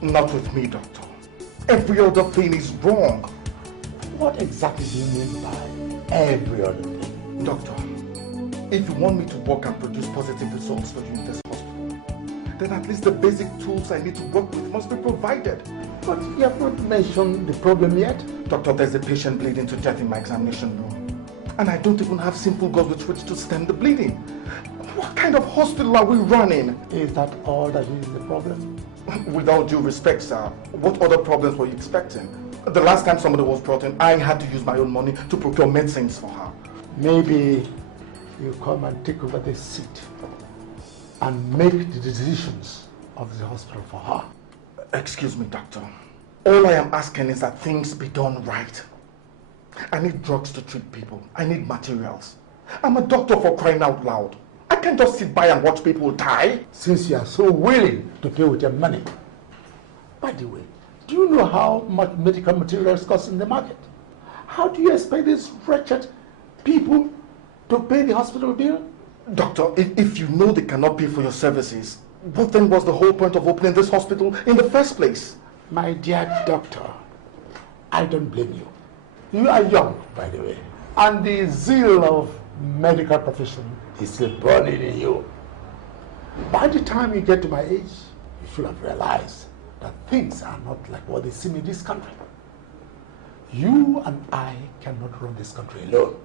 Not with me, doctor. Every other thing is wrong. What exactly do you mean by every other thing? Doctor, if you want me to work and produce positive results for you in this hospital, then at least the basic tools I need to work with must be provided. But you have not mentioned the problem yet. Doctor, there's a patient bleeding to death in my examination room. And I don't even have simple gauze with which to stem the bleeding. What kind of hospital are we running? Is that all that is the problem? With all due respect, sir, what other problems were you expecting? The last time somebody was brought in, I had to use my own money to procure medicines for her. Maybe you come and take over this seat and make the decisions of the hospital for her. Excuse me, doctor. All I am asking is that things be done right. I need drugs to treat people. I need materials. I'm a doctor, for crying out loud. I can't just sit by and watch people die. Since you are so willing to pay with your money. By the way, do you know how much medical materials cost in the market? How do you expect these wretched people to pay the hospital bill? Doctor, if you know they cannot pay for your services, what then was the whole point of opening this hospital in the first place? My dear doctor, I don't blame you. You are young, by the way, and the zeal of medical profession is still burning in you. By the time you get to my age, you should have realized that things are not like what they seem in this country. You and I cannot run this country alone.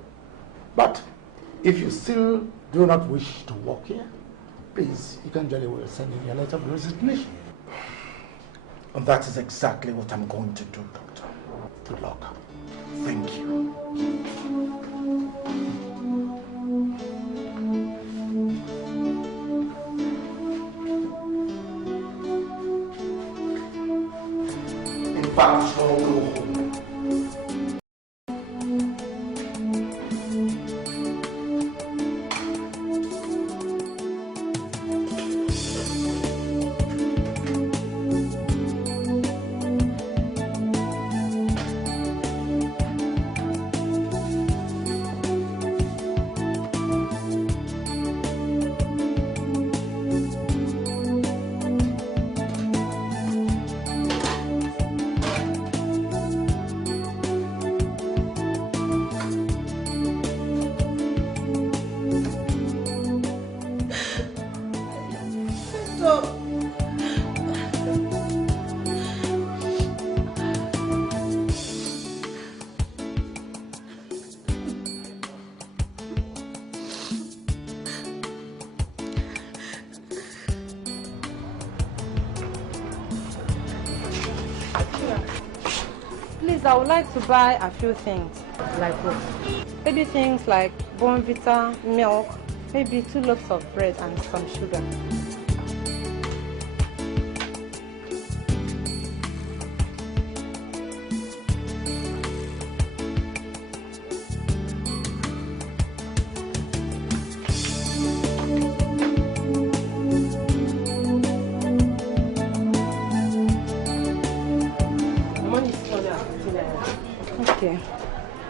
But if you still do not wish to work here, please, you can jolly well send in your letter of resignation. And that is exactly what I'm going to do, doctor. Good luck. Thank you. In fact, I'll go home. I would like to buy a few things. Like what? Maybe things like Bonvita, milk, maybe 2 loaves of bread and some sugar.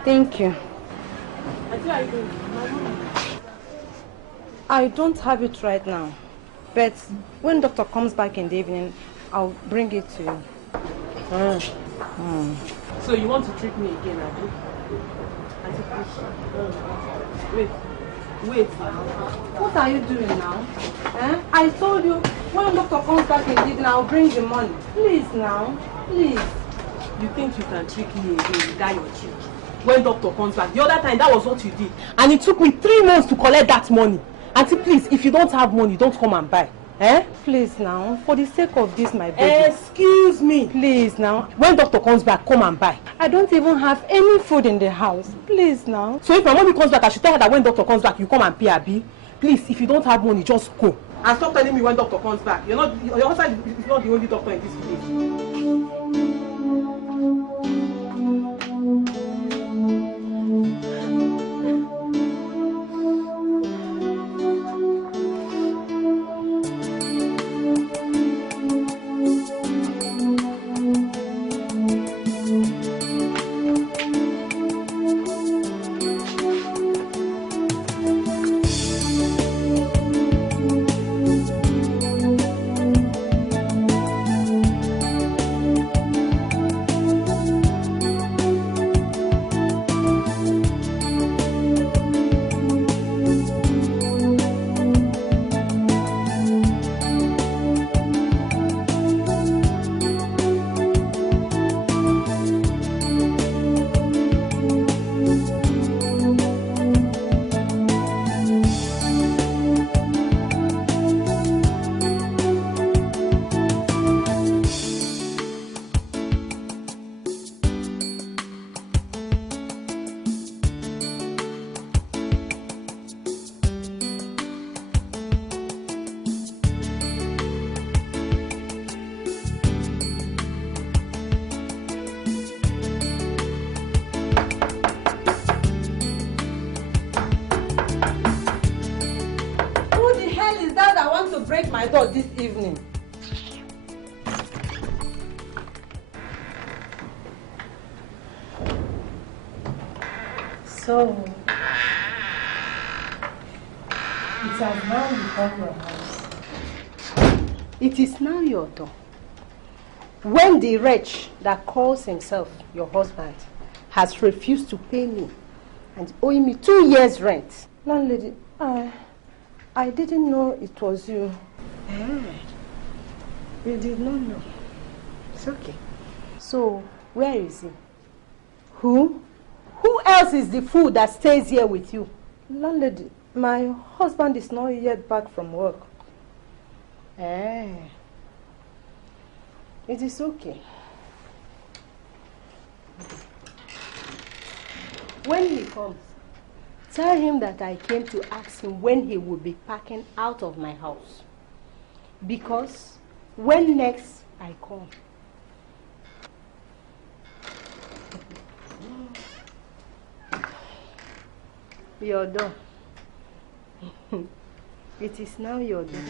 Thank you. I don't have it right now, but when doctor comes back in the evening, I'll bring it to you. So you want to treat me again, Abby? Wait, Wait now. What are you doing now? Eh? I told you, when doctor comes back in the evening, I'll bring the money. Please now. Please. You think you can trick me again, you got your trick. When doctor comes back, the other time that was what you did. And it took me 3 months to collect that money. Auntie, please, if you don't have money, don't come and buy. Eh? Please now, for the sake of this, my baby. Excuse me. Please now. When doctor comes back, come and buy. I don't even have any food in the house. Please now. So if my mommy comes back, I should tell her that when doctor comes back, you come and pay Abi. Please, if you don't have money, just go. And stop telling me when doctor comes back. Your husband is not the only doctor in this village. This evening. So, it has now become your house. It is now your door. When the wretch that calls himself your husband has refused to pay me and owing me 2 years' rent. Landlady, I didn't know it was you. You did not know. It's okay. So, where is he? Who? Who else is the fool that stays here with you? Landlady, my husband is not yet back from work. It is okay. When he comes, tell him that I came to ask him when he will be packing out of my house. Because when next I come, your door. It is now your door.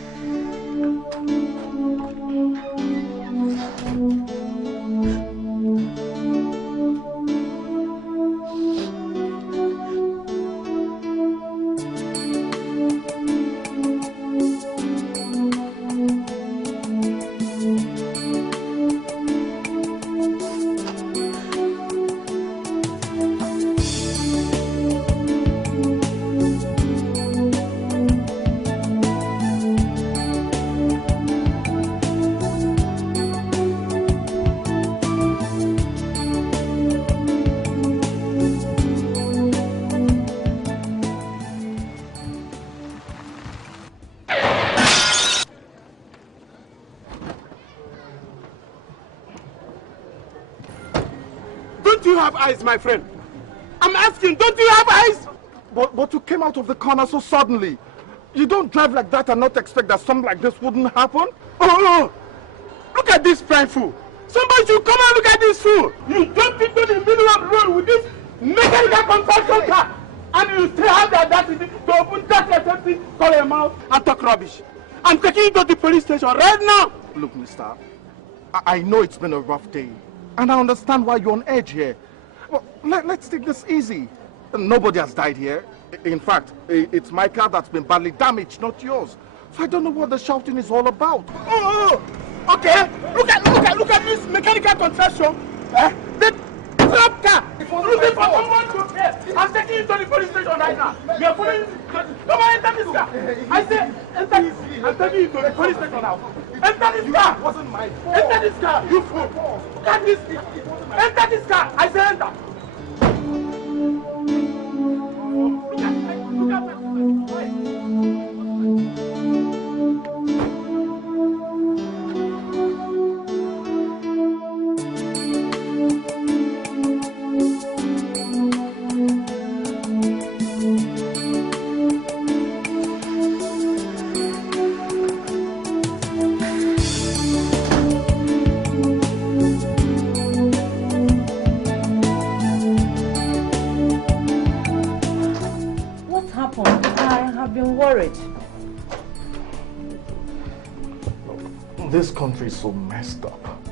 Eyes, my friend. I'm asking, don't you have eyes? But you came out of the corner so suddenly. You don't drive like that and not expect that something like this wouldn't happen? Oh, look at this fine fool. Somebody should come and look at this fool. You jump into the middle of the road with this mechanical construction car. And you still have the audacity to open that assembly, call your mouth and talk rubbish. I'm taking you to the police station right now. Look, mister, I know it's been a rough day. And I understand why you're on edge here. Well, let's take this easy. Nobody has died here. In fact, it's my car that's been badly damaged, not yours. So I don't know what the shouting is all about. Oh, okay. Look at this mechanical contraption. The trap car. Looking for someone to pay. I'm taking you to the police station right now. You are following. Come on, enter this car. I say, enter this. I'm taking you to the police station now. Enter this car. It wasn't mine. Enter this car. You fool. Look at this. Enter this car. I say enter. Look at that. This country is so messed up.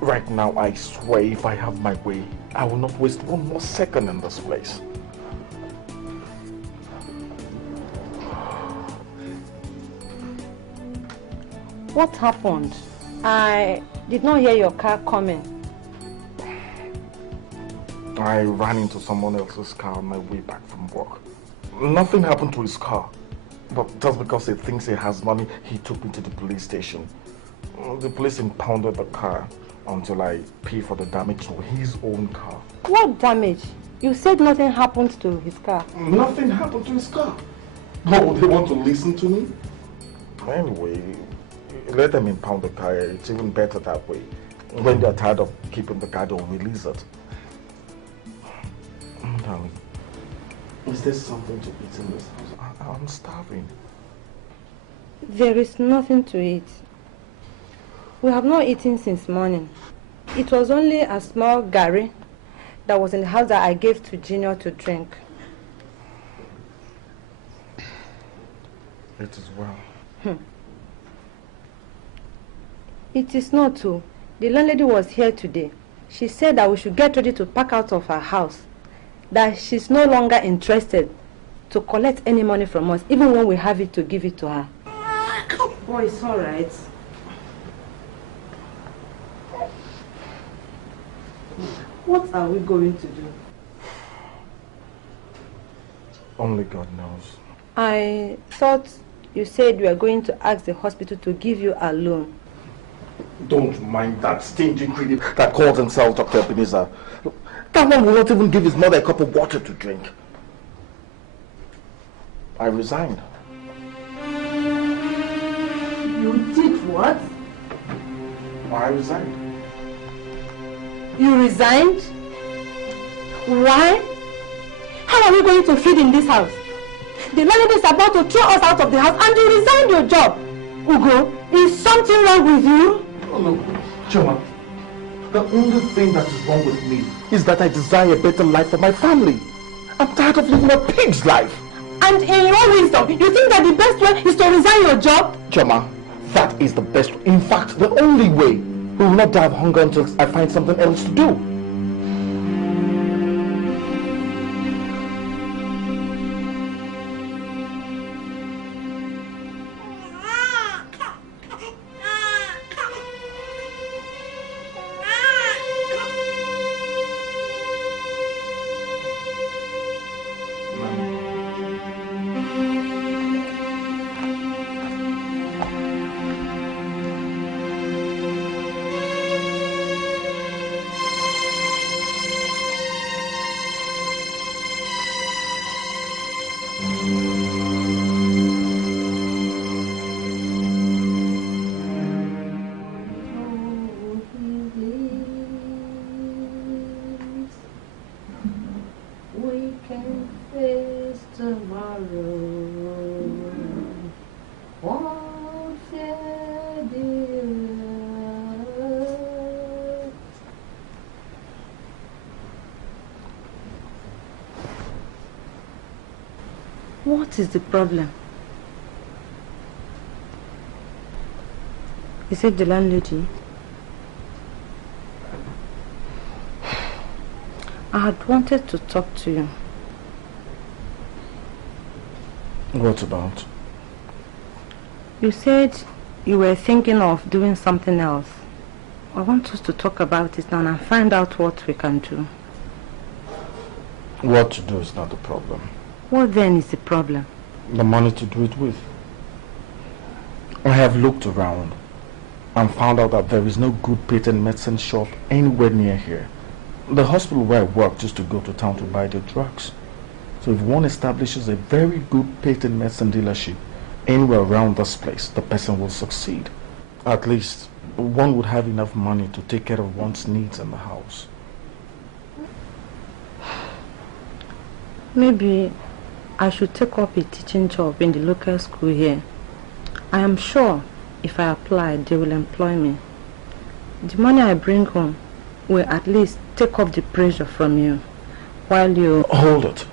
Right now, I swear if I have my way, I will not waste one more second in this place. What happened? I did not hear your car coming. I ran into someone else's car on my way back from work. Nothing happened to his car. But just because he thinks he has money, he took me to the police station. The police impounded the car until I pay for the damage to his own car. What damage? You said nothing happened to his car. Nothing happened to his car. No, they want to listen to me? Anyway, let them impound the car. It's even better that way. When they're tired of keeping the car, they'll release it. Darling, is there something to eat in this house? I'm starving. There is nothing to eat. We have not eaten since morning. It was only a small gari that was in the house that I gave to Junior to drink. It is well. It is not too. The landlady was here today. She said that we should get ready to pack out of her house. That she's no longer interested to collect any money from us, even when we have it to give it to her. Oh, it's all right. What are we going to do? Only God knows. I thought you said you were going to ask the hospital to give you a loan. Don't mind that stingy creep that calls himself Dr. Ebenezer. That one will not even give his mother a cup of water to drink. I resigned. You did what? I resigned. You resigned? Why? How are we going to feed in this house? The landlady is about to throw us out of the house and you resigned your job. Ugo, is something wrong with you? Oh no, Choma. The only thing that is wrong with me is that I desire a better life for my family. I'm tired of living a pig's life. And in your wisdom, you think that the best way is to resign your job? Choma, that is the best way. In fact, the only way. We will not die of hunger until I find something else to do. What is the problem? Is it the landlady? I had wanted to talk to you. What about? You said you were thinking of doing something else. I want us to talk about it now and find out what we can do. What to do is not the problem. What then is the problem? The money to do it with. I have looked around and found out that there is no good patent medicine shop anywhere near here. The hospital where I work used to go to town to buy the drugs. So if one establishes a very good patent medicine dealership anywhere around this place, the person will succeed. At least one would have enough money to take care of one's needs in the house. Maybe I should take up a teaching job in the local school here. I am sure if I apply, they will employ me. The money I bring home will at least take up the pressure from you while you... Hold it.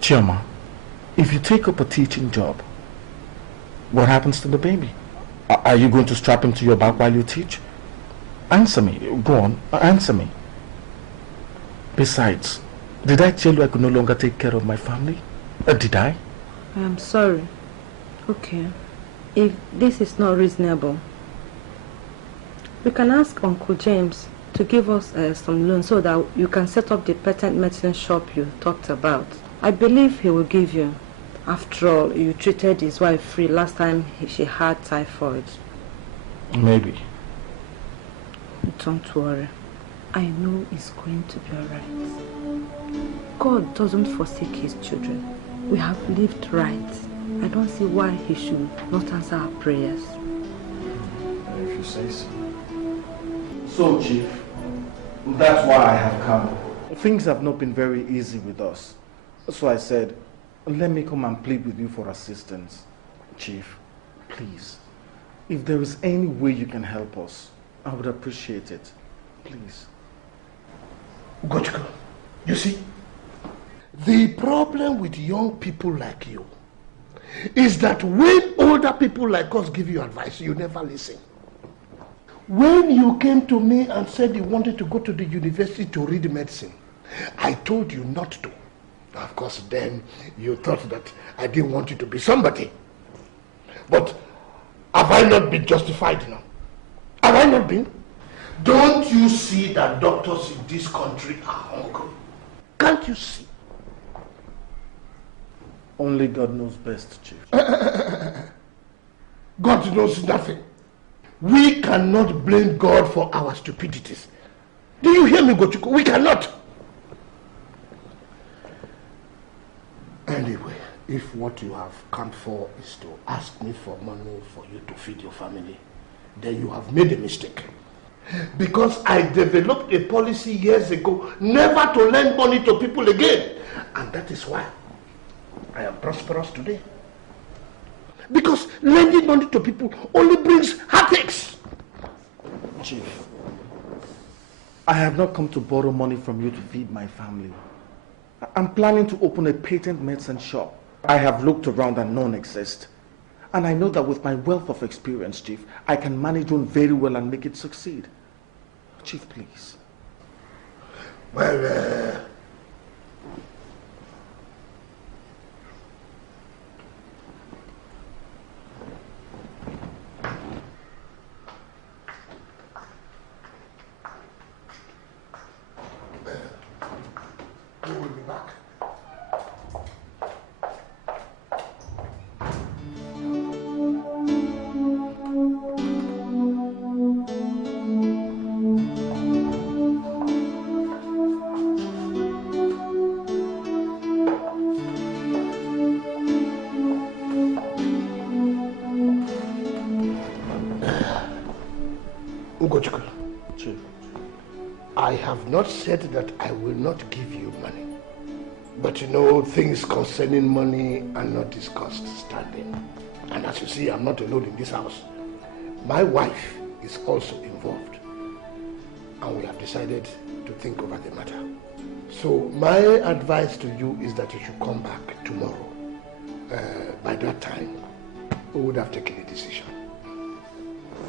Chioma, if you take up a teaching job, what happens to the baby? Are you going to strap him to your back while you teach? Answer me. Go on, answer me. Besides, did I tell you I could no longer take care of my family? Did I? I am sorry. Okay. If this is not reasonable, we can ask Uncle James to give us some loan so that you can set up the patent medicine shop you talked about. I believe he will give you. After all, you treated his wife free last time she had typhoid. Maybe. Don't worry. I know it's going to be alright. God doesn't forsake his children. We have lived right. I don't see why he should not answer our prayers. If you say so. So, Chief, that's why I have come. Things have not been very easy with us. So I said, let me come and plead with you for assistance. Chief, please, if there is any way you can help us, I would appreciate it. Please. Ozokwor, you see, the problem with young people like you is that when older people like us give you advice, you never listen. When you came to me and said you wanted to go to the university to read medicine, I told you not to. Of course, then you thought that I didn't want you to be somebody. But have I not been justified now? Have I not been? Don't you see that doctors in this country are hungry? Can't you see? Only God knows best, Chief. God knows nothing. We cannot blame God for our stupidities. Do you hear me, Ozokwor? We cannot. Anyway, if what you have come for is to ask me for money for you to feed your family, then you have made a mistake. Because I developed a policy years ago never to lend money to people again. And that is why I am prosperous today. Because lending money to people only brings heartaches. Chief, I have not come to borrow money from you to feed my family. I'm planning to open a patent medicine shop. I have looked around and none exist. And I know that with my wealth of experience, Chief, I can manage one very well and make it succeed. Chief, please. Well, we will be back. Ozokwor, Chief. I have not said that I will not give you money. But you know, things concerning money are not discussed standing. And as you see, I'm not alone in this house. My wife is also involved. And we have decided to think over the matter. So my advice to you is that you should come back tomorrow. By that time, we would have taken a decision.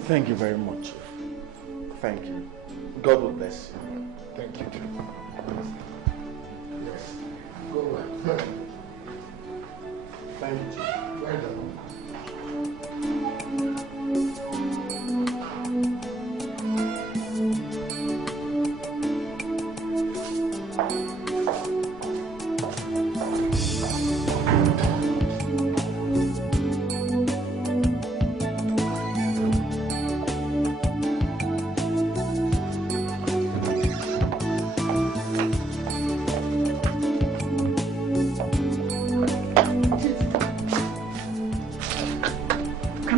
Thank you very much, Chief. Thank you. God will bless you. Thank you too. Yes. Go well. Thank you, Chief. Well done.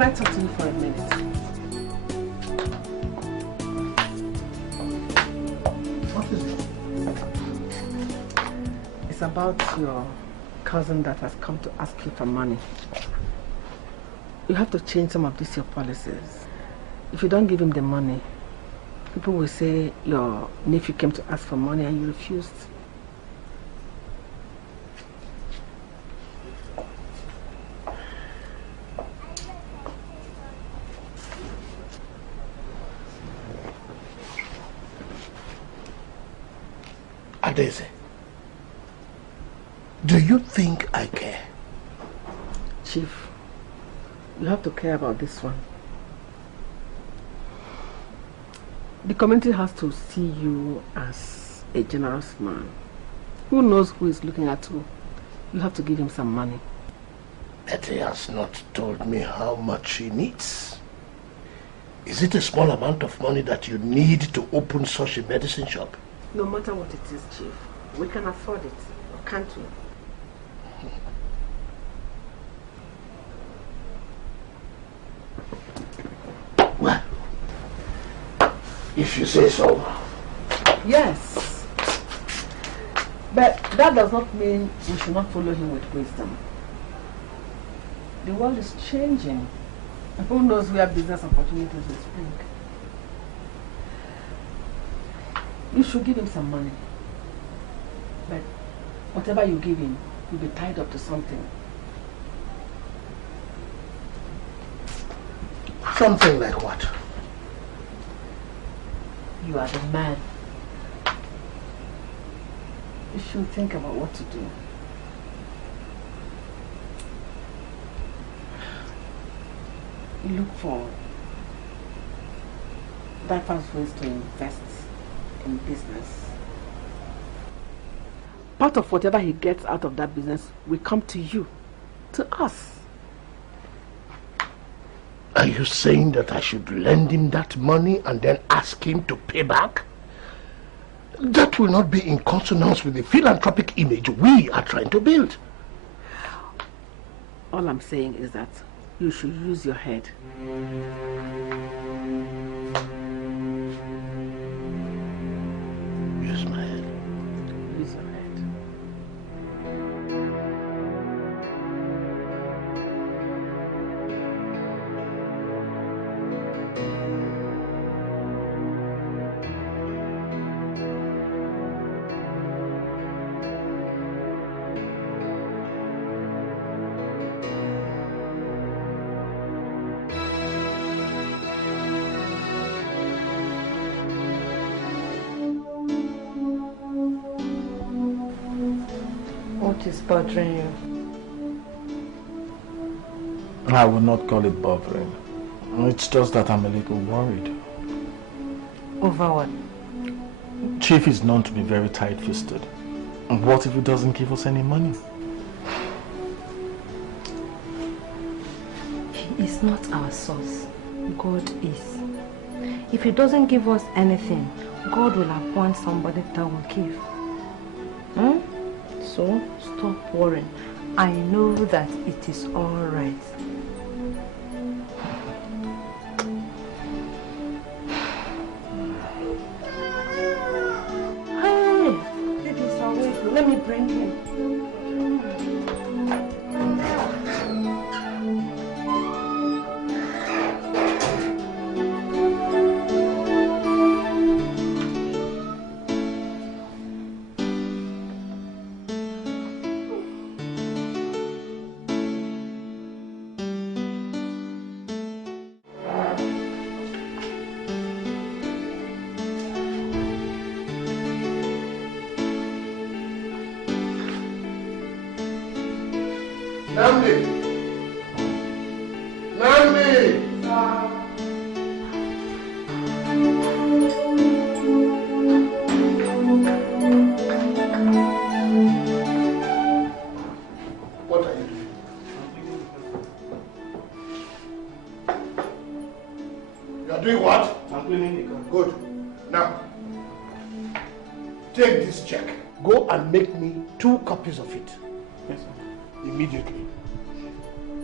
I talk to you for a minute? What is it? It's about your cousin that has come to ask you for money. You have to change some of these your policies. If you don't give him the money, people will say your nephew came to ask for money and you refused. Adeze, do you think I care? Chief, you have to care about this one. The community has to see you as a generous man. Who knows who is looking at you? You have to give him some money. But he has not told me how much he needs. Is it a small amount of money that you need to open such a medicine shop? No matter what it is, Chief, we can afford it, or can't we? Well, if you say so. Yes. But that does not mean we should not follow him with wisdom. The world is changing. And who knows where business opportunities will spring. You should give him some money. But whatever you give him, you'll be tied up to something. Something like what? You are the man. You should think about what to do. You look for diverse ways to invest in business. Part of whatever he gets out of that business will come to you, to us. Are you saying that I should lend him that money and then ask him to pay back? That will not be in consonance with the philanthropic image we are trying to build. All I'm saying is that you should use your head. Use my head. Use your head. What is bothering you? I would not call it bothering. It's just that I'm a little worried. Over what? Chief is known to be very tight-fisted. And what if he doesn't give us any money? He is not our source. God is. If he doesn't give us anything, God will appoint somebody that will give. So, stop worrying. I know that it is all right. Hey, it is awake. Let me bring him. Make me 2 copies of it. Yes, sir. Immediately.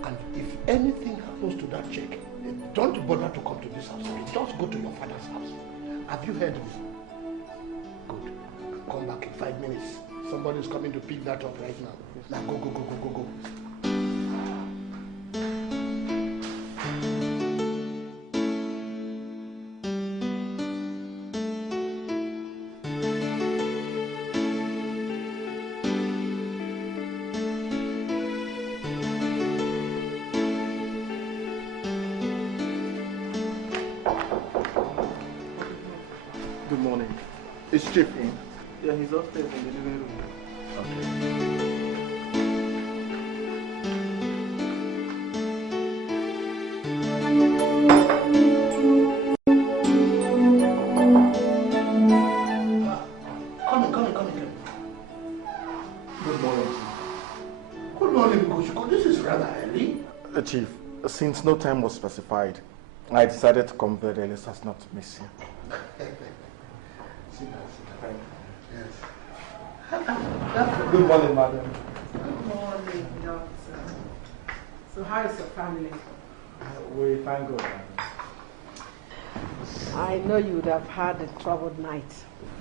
And if anything happens to that check, don't bother to come to this house. Just go to your father's house. Have you heard me? Good. Come back in 5 minutes. Somebody's coming to pick that up right now. Now go, go, go, go, go, go. Good morning. Is Chief in? Yeah, he's upstairs in the living room. Okay. Come in. Good morning, Good morning, Kuchuko. This is rather early. Chief. Since no time was specified, I decided to come very early so as not to miss you. Sit down. Yes. Good morning, madam. Good morning, doctor. So how is your family? We thank God, madam. I know you would have had a troubled night,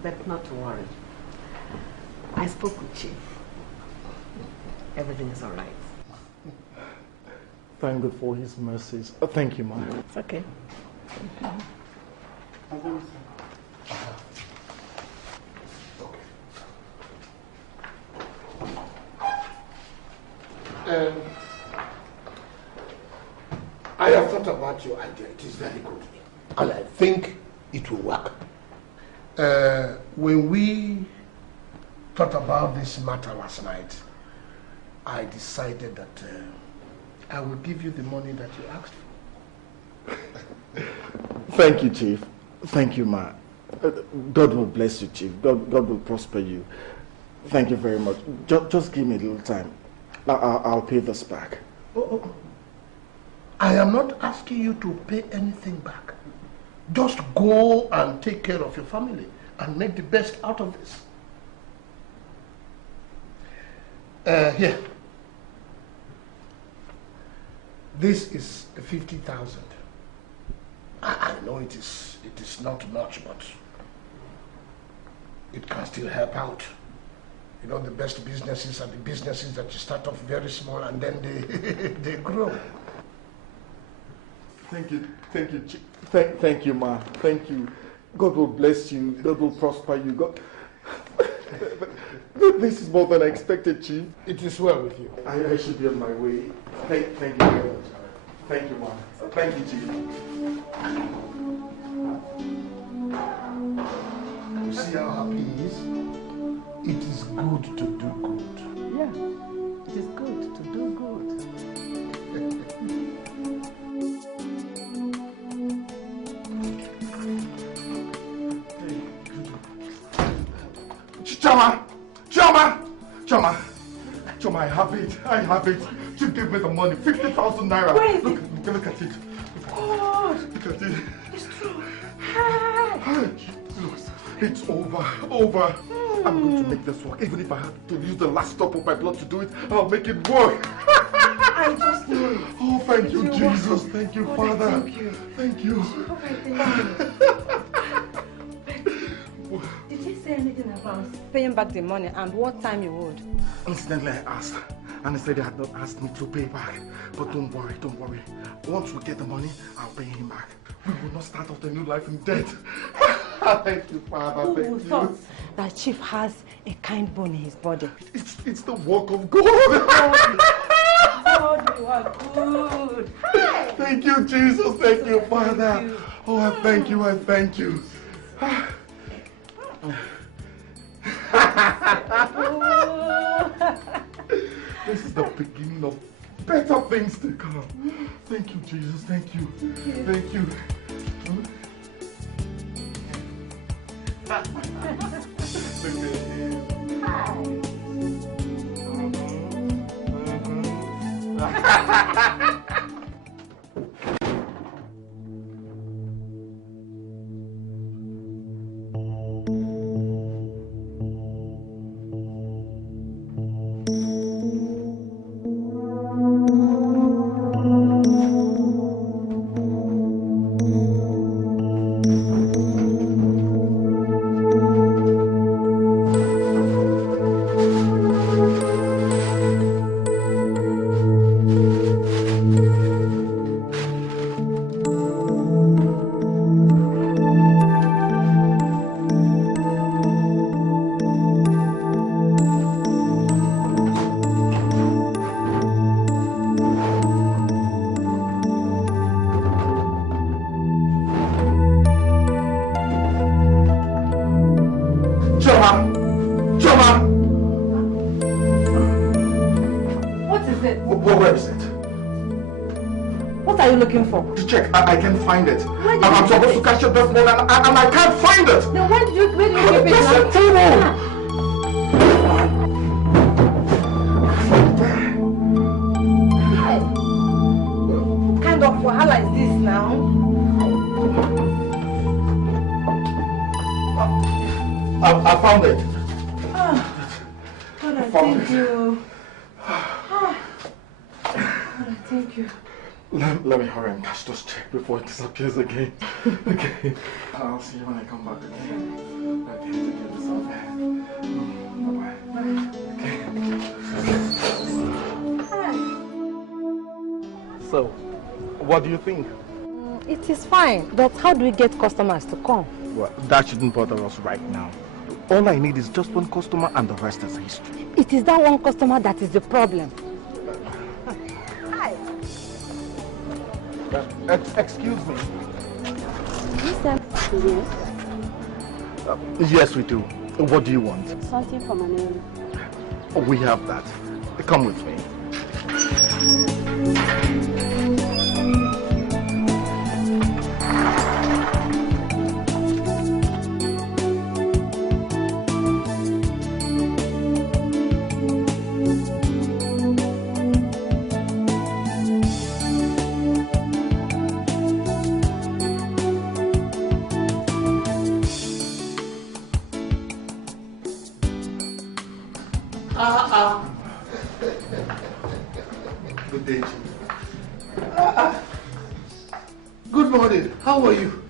but not to worry. I spoke with Chief. Everything is all right. Thank God for his mercies. Thank you, madam. It's okay. I have thought about your idea. It is very good. And I think it will work. When we thought about this matter last night, I decided that I will give you the money that you asked for. Thank you, Chief. Thank you, ma. God will bless you, Chief. God will prosper you. Thank you very much. Just give me a little time. I'll pay this back. Oh. I am not asking you to pay anything back. Just go and take care of your family and make the best out of this. Here. This is 50,000. I know it is not much, but it can still help out. You know, the best businesses are the businesses that you start off very small and then they grow. Thank you, Chief. Thank you, ma. Thank you. God will bless you. God will prosper you. God. This is more than I expected, Chief. It is well with you. I should be on my way. Thank you very much. Thank you, ma. Thank you, Chief. You see how happy he is? It is good to do good. Yeah, it is good to do good. Choma, I have it. Chief gave me the money, 50,000 naira. Where is look at it. God! Look at it. It's true. Hey! Look, it's over. I'm going to make this work. Even if I have to use the last drop of my blood to do it, I'll make it work. I just knew it. Oh, thank you, Jesus. Thank you, Father. Thank you. Did you say anything about paying back the money and what time you would? Incidentally, I asked, and he said he had not asked me to pay back. But don't worry. Once we get the money, I'll pay him back. We will not start out a new life in debt. Thank you, Father. Who thought that Chief has a kind bone in his body? It's the work of God. God, you are good. Thank you, Jesus. Thank you, Father. Oh, I thank you. This is the beginning of better things to come. Thank you, Jesus. Thank you. Thank you. looking for? To check, I can't find it. Where did I'm you supposed keep to catch it this morning and I can't find it. No, where did you keep it? That's the table. What kind of wahala is this now? I found it. God, I thank you. God, I thank you. Let me hurry and catch this check before it disappears again. Okay. I'll see you when I come back again. I have to get this off. Bye-bye. So, what do you think? It is fine, but how do we get customers to come? Well, that shouldn't bother us right now. All I need is just one customer and the rest is history. It is that one customer that is the problem. Hi. Excuse me. Yes. Yes, we do. What do you want? Something for my name. We have that. Come with me. Good day, Chief. Good morning. How are you?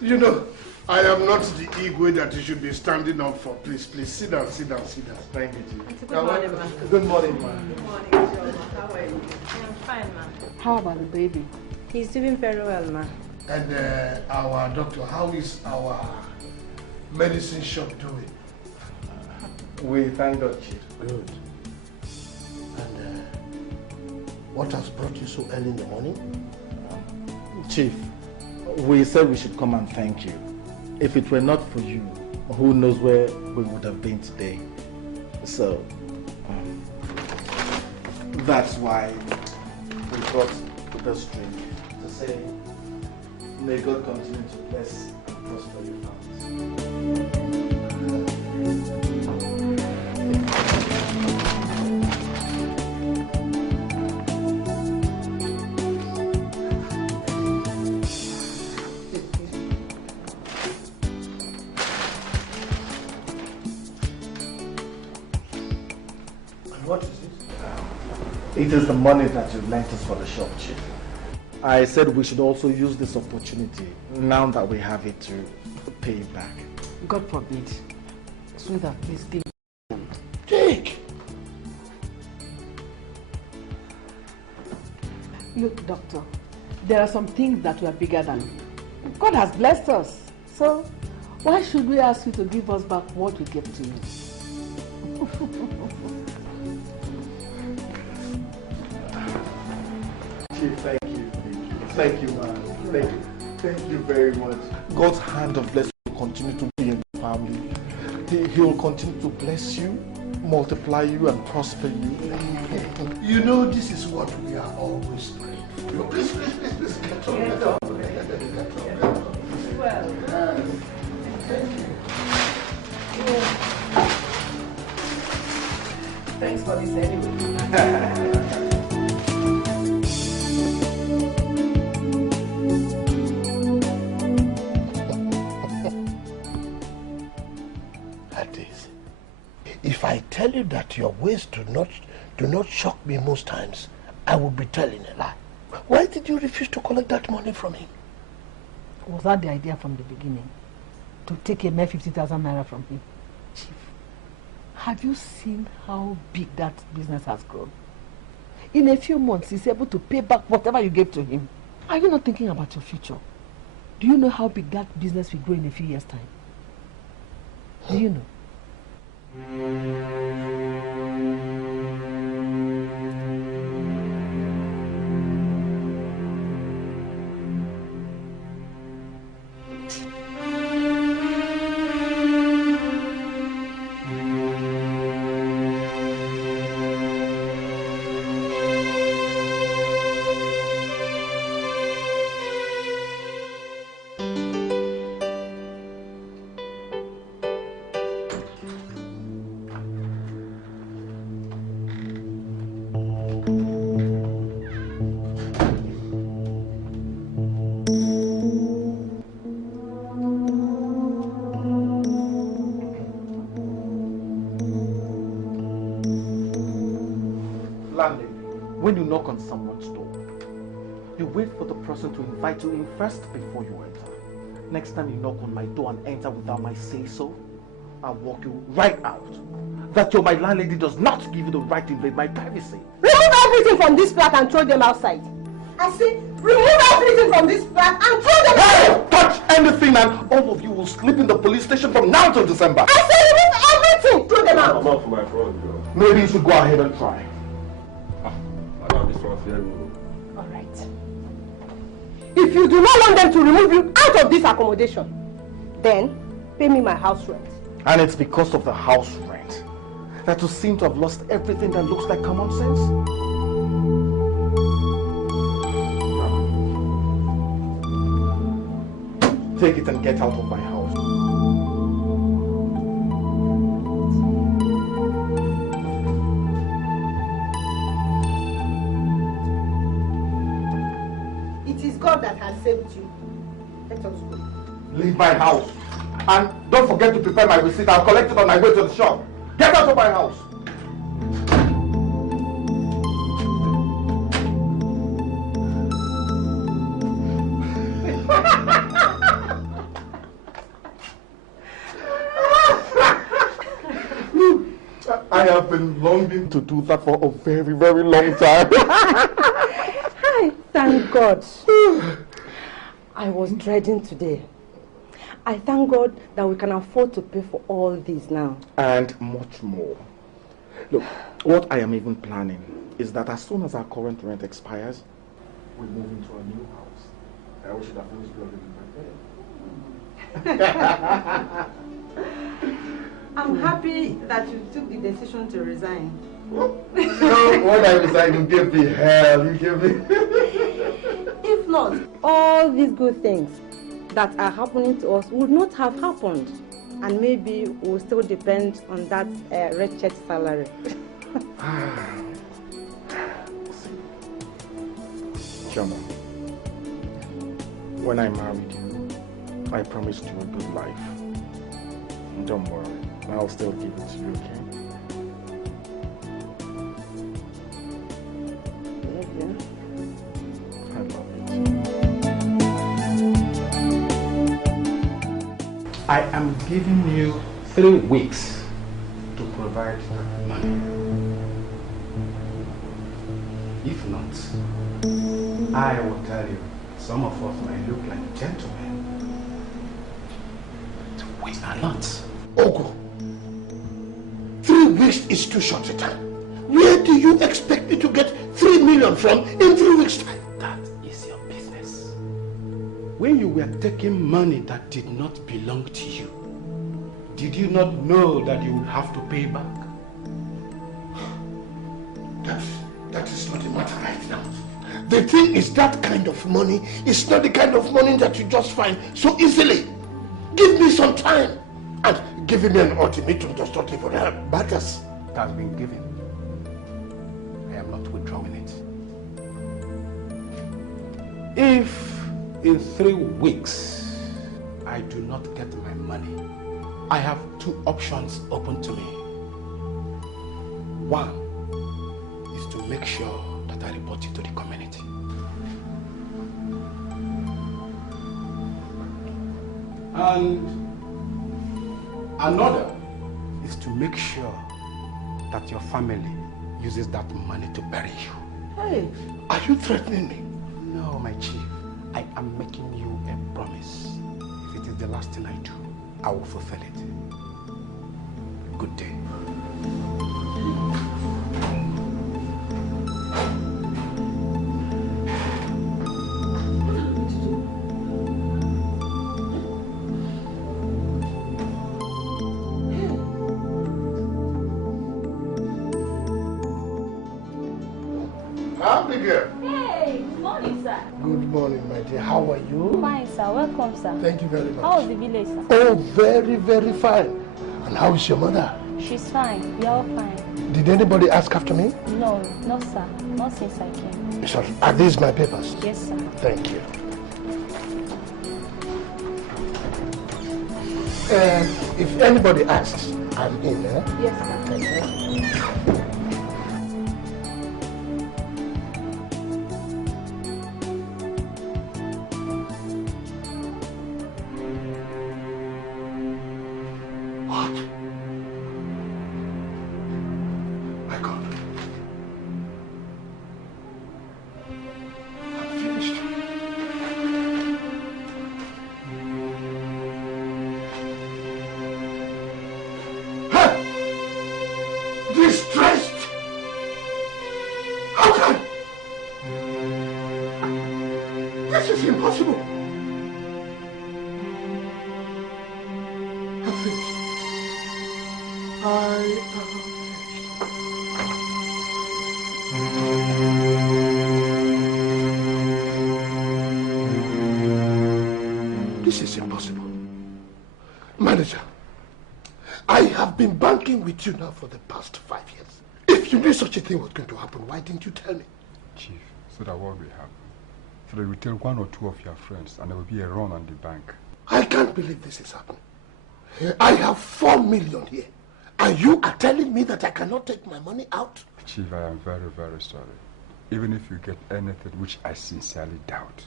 You know, I am not the Igwe that you should be standing up for. Please, please, sit down, sit down, sit down. Thank you, Chief. Good morning, ma. Good morning, ma'am. Good morning, Joma. How are you? I'm fine, ma. How about the baby? He's doing very well, ma. And our doctor, how is our medicine shop doing? We thank God, Chief. Good. And what has brought you so early in the morning? Chief, we said we should come and thank you. If it were not for you, who knows where we would have been today. So, that's why we brought this drink to say, may God continue to bless and prosper your families. What is it? It is the money that you lent us for the shop, Chief. I said we should also use this opportunity, now that we have it, to pay it back. God forbid. Sweetheart, please give me. Take! Look, doctor, there are some things that were bigger than you. God has blessed us. So, why should we ask you to give us back what we gave to you? Chief, thank you. Thank you, man. Thank you. Thank you very much. God's hand of blessing will continue to be in the family. He will continue to bless you, multiply you, and prosper you. You know, this is what we are always praying for. Please, please, please, please, get on. Well, Thank you. thanks for this anyway. If I tell you that your ways do not shock me most times, I would be telling a lie. Why did you refuse to collect that money from him? Was that the idea from the beginning? To take a mere 50,000 naira from him? Chief, have you seen how big that business has grown? In a few months, he's able to pay back whatever you gave to him. Are you not thinking about your future? Do you know how big that business will grow in a few years' time? Do you know? knock on someone's door, you wait for the person to invite you in first before you enter. Next time you knock on my door and enter without my say-so, I'll walk you right out. That my landlady does not give you the right to invade my privacy. Remove everything from this flat and throw them outside. I say, remove everything from this flat and throw them outside. Hey, touch anything and all of you will sleep in the police station from now till December. I say, remove everything. Throw them out. I'm out for my front, girl. Maybe you should go ahead and try. Madam, this one's very rude. All right. If you do not want them to remove you out of this accommodation, then pay me my house rent. And it's because of the house rent that you seem to have lost everything that looks like common sense. Take it and get out of my house. It is God that has saved you. Let us go. Leave my house. And don't forget to prepare my receipt. I'll collect it on my way to the shop. Get out of my house. I have been longing to do that for a very, very long time. Hi, thank God. I was dreading today. I thank God that we can afford to pay for all this now. And much more. Look, what I am even planning is that as soon as our current rent expires, we move into a new house. I should have finished building by then. I'm happy that you took the decision to resign. No, when I resign, you give me hell. You give me... If not, all these good things that are happening to us would not have happened. And maybe we'll still depend on that wretched salary. Chama, when I married you, I promised you a good life. Don't worry, I'll still give it to you, okay? I love you. I am giving you 3 weeks to provide money. If not, I will tell you, some of us might look like gentlemen, but we are not. Ogo, 3 weeks is too short a time. Where do you expect me to get 3 million from in 3 weeks' time? That is your business. When you were taking money that did not belong to you, did you not know that you would have to pay back? That is not the matter right now. The thing is, that kind of money is not the kind of money that you just find so easily. Give me some time. And giving me an ultimatum does not even matters. It has been given. I am not withdrawing it. If in 3 weeks I do not get my money, I have 2 options open to me. One is to make sure that I report you to the community. And another is to make sure that your family uses that money to bury you. Hey, are you threatening me? No, my chief. I am making you a promise. If it is the last thing I do, I will fulfill it. Good day. Hey, good morning, sir. Good morning, my dear. How are you? Fine, sir. Welcome, sir. Thank you very much. How was the village, sir? Oh, very, very fine. And how is your mother? She's fine. We are all fine. Did anybody ask after me? No, no, sir. Not since I came. Sorry. Are these my papers? Yes, sir. Thank you. If anybody asks, I'm in, eh? Yes, sir. Thank you. This is impossible. I'm finished. I am finished. This is impossible. Manager, I have been banking with you now for the past 5 years. If you knew such a thing was going to happen, why didn't you tell me? Chief, so that what will happen? So that you tell 1 or 2 of your friends and there will be a run on the bank. I can't believe this is happening. I have 4 million here. And you are telling me that I cannot take my money out? Chief, I am very, very sorry. Even if you get anything, which I sincerely doubt,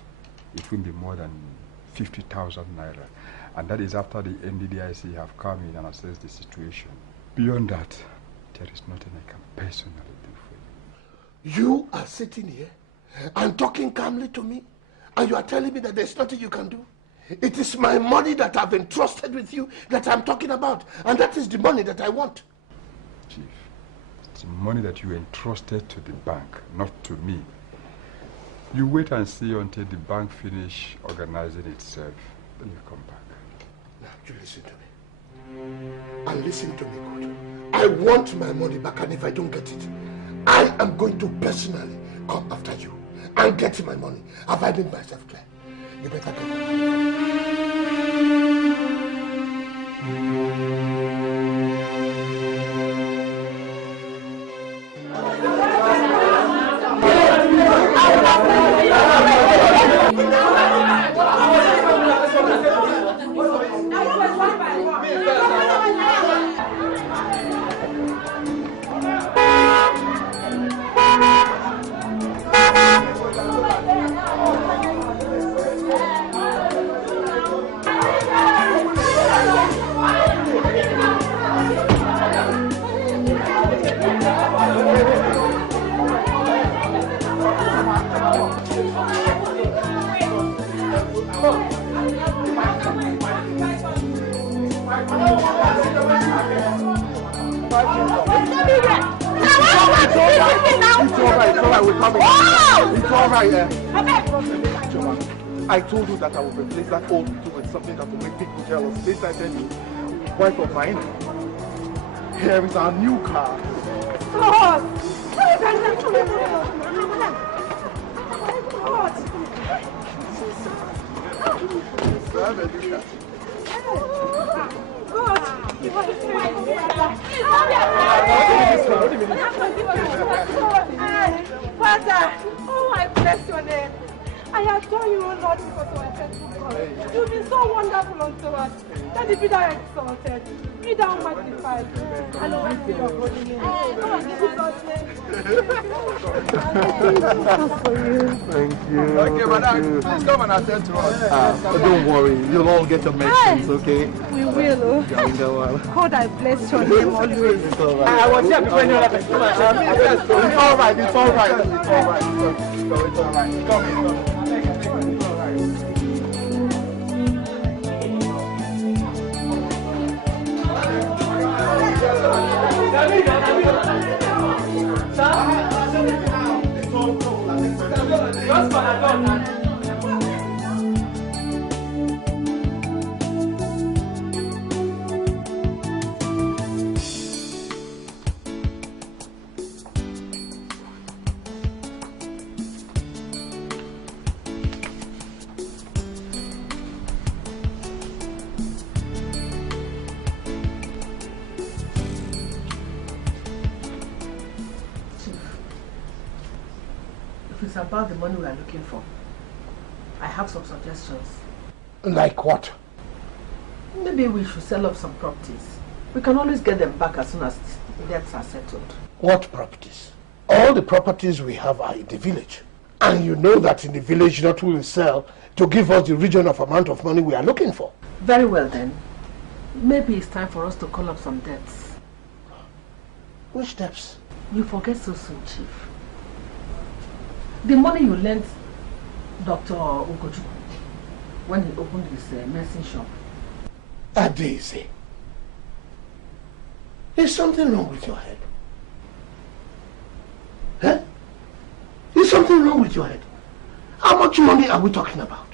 it will be more than 50,000 naira. And that is after the NDDIC have come in and assessed the situation. Beyond that, there is nothing I can personally do for you. You are sitting here and talking calmly to me, and you are telling me that there's nothing you can do? It is my money that I've entrusted with you that I'm talking about, and that is the money that I want. Chief, it's money that you entrusted to the bank, not to me. You wait and see until the bank finish organizing itself, then you come back. Now, you listen to me. And listen to me good. I want my money back, and if I don't get it, I am going to personally come after you and get my money. Have I made myself clear? You better go. I told you that I would replace that old tool with something that will make people jealous. This I tell you, wife of mine. Here is our new car. God! Father, oh, I bless your name. I adore you, O Lord, because you are faithful God. You've been so wonderful unto us. Let it be thou exalted, be thou magnified, and always be your holy name. Oh, in Jesus' name. Thank you. Okay, madam, please come and attend to us. Don't worry, you'll all get your medicines, okay? We will. God, I bless your name always. It's all right. I was here before you left. It's all right, it's all right. It's all right. It's all right. Come in. About the money we are looking for, I have some suggestions. Like what? Maybe we should sell off some properties. We can always get them back as soon as the debts are settled. What properties? All the properties we have are in the village. And you know that in the village that we will sell to give us the region of amount of money we are looking for. Very well then. Maybe it's time for us to call up some debts. Which debts? You forget so soon, Chief. The money you lent Dr. Ozokwor when he opened his medicine shop. Daisy, is something wrong with your head? Huh? Is something wrong with your head? How much money are we talking about?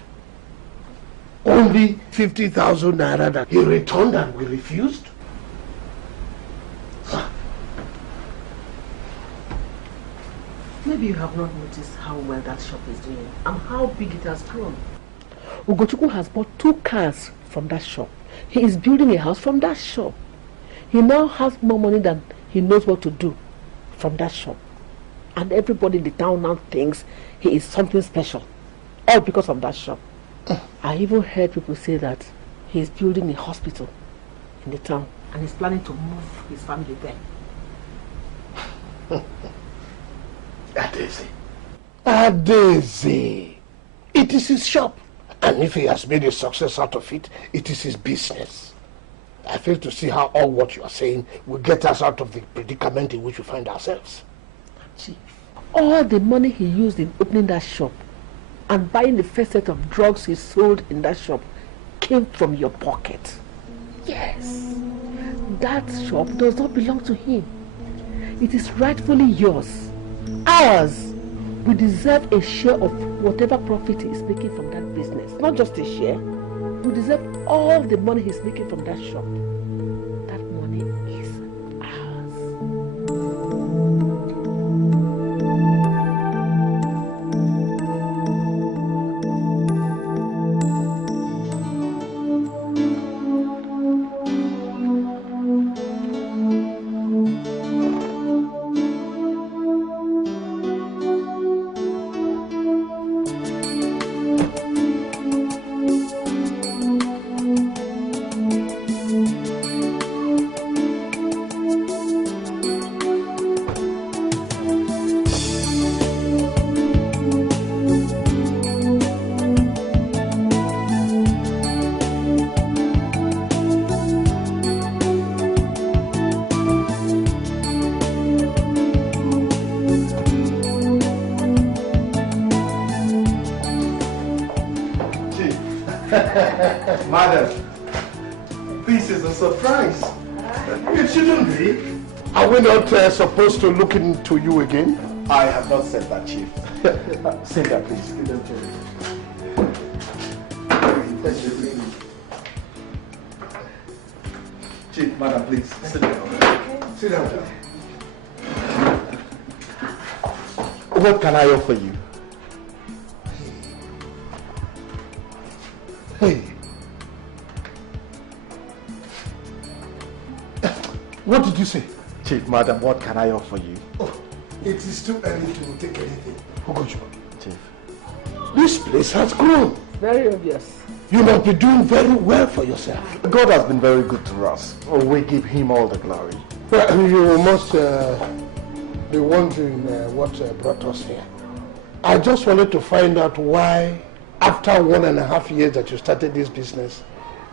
Only 50,000 naira that he returned and we refused? Maybe you have not noticed how well that shop is doing and how big it has grown. Ugochukwu has bought 2 cars from that shop. He is building a house from that shop. He now has more money than he knows what to do from that shop. And everybody in the town now thinks he is something special. All because of that shop. I even heard people say that he is building a hospital in the town and he's planning to move his family there. Adeze. It is his shop. And if he has made a success out of it, it is his business. I fail to see how all what you are saying will get us out of the predicament in which we find ourselves. Chief, all the money he used in opening that shop and buying the first set of drugs he sold in that shop came from your pocket. Yes. That shop does not belong to him. It is rightfully yours. Ours. We deserve a share of whatever profit he is making from that business. Not just a share. We deserve all the money he's making from that shop. That money is ours. Madam, this is a surprise. It shouldn't be. Are we not supposed to look into you again? I have not said that, Chief. Sit down, please. Sit down, Chief, Madam, please. Sit down. Sit down. What can I offer you? Hey. What did you say? Chief, Madam, what can I offer you? Oh, it is too early to take anything. Ogochukwu. Chief. This place has grown. Very obvious. You must be doing very well for yourself. God has been very good to us. We give him all the glory. Well, you must be wondering what brought us here. I just wanted to find out why, after 1.5 years that you started this business,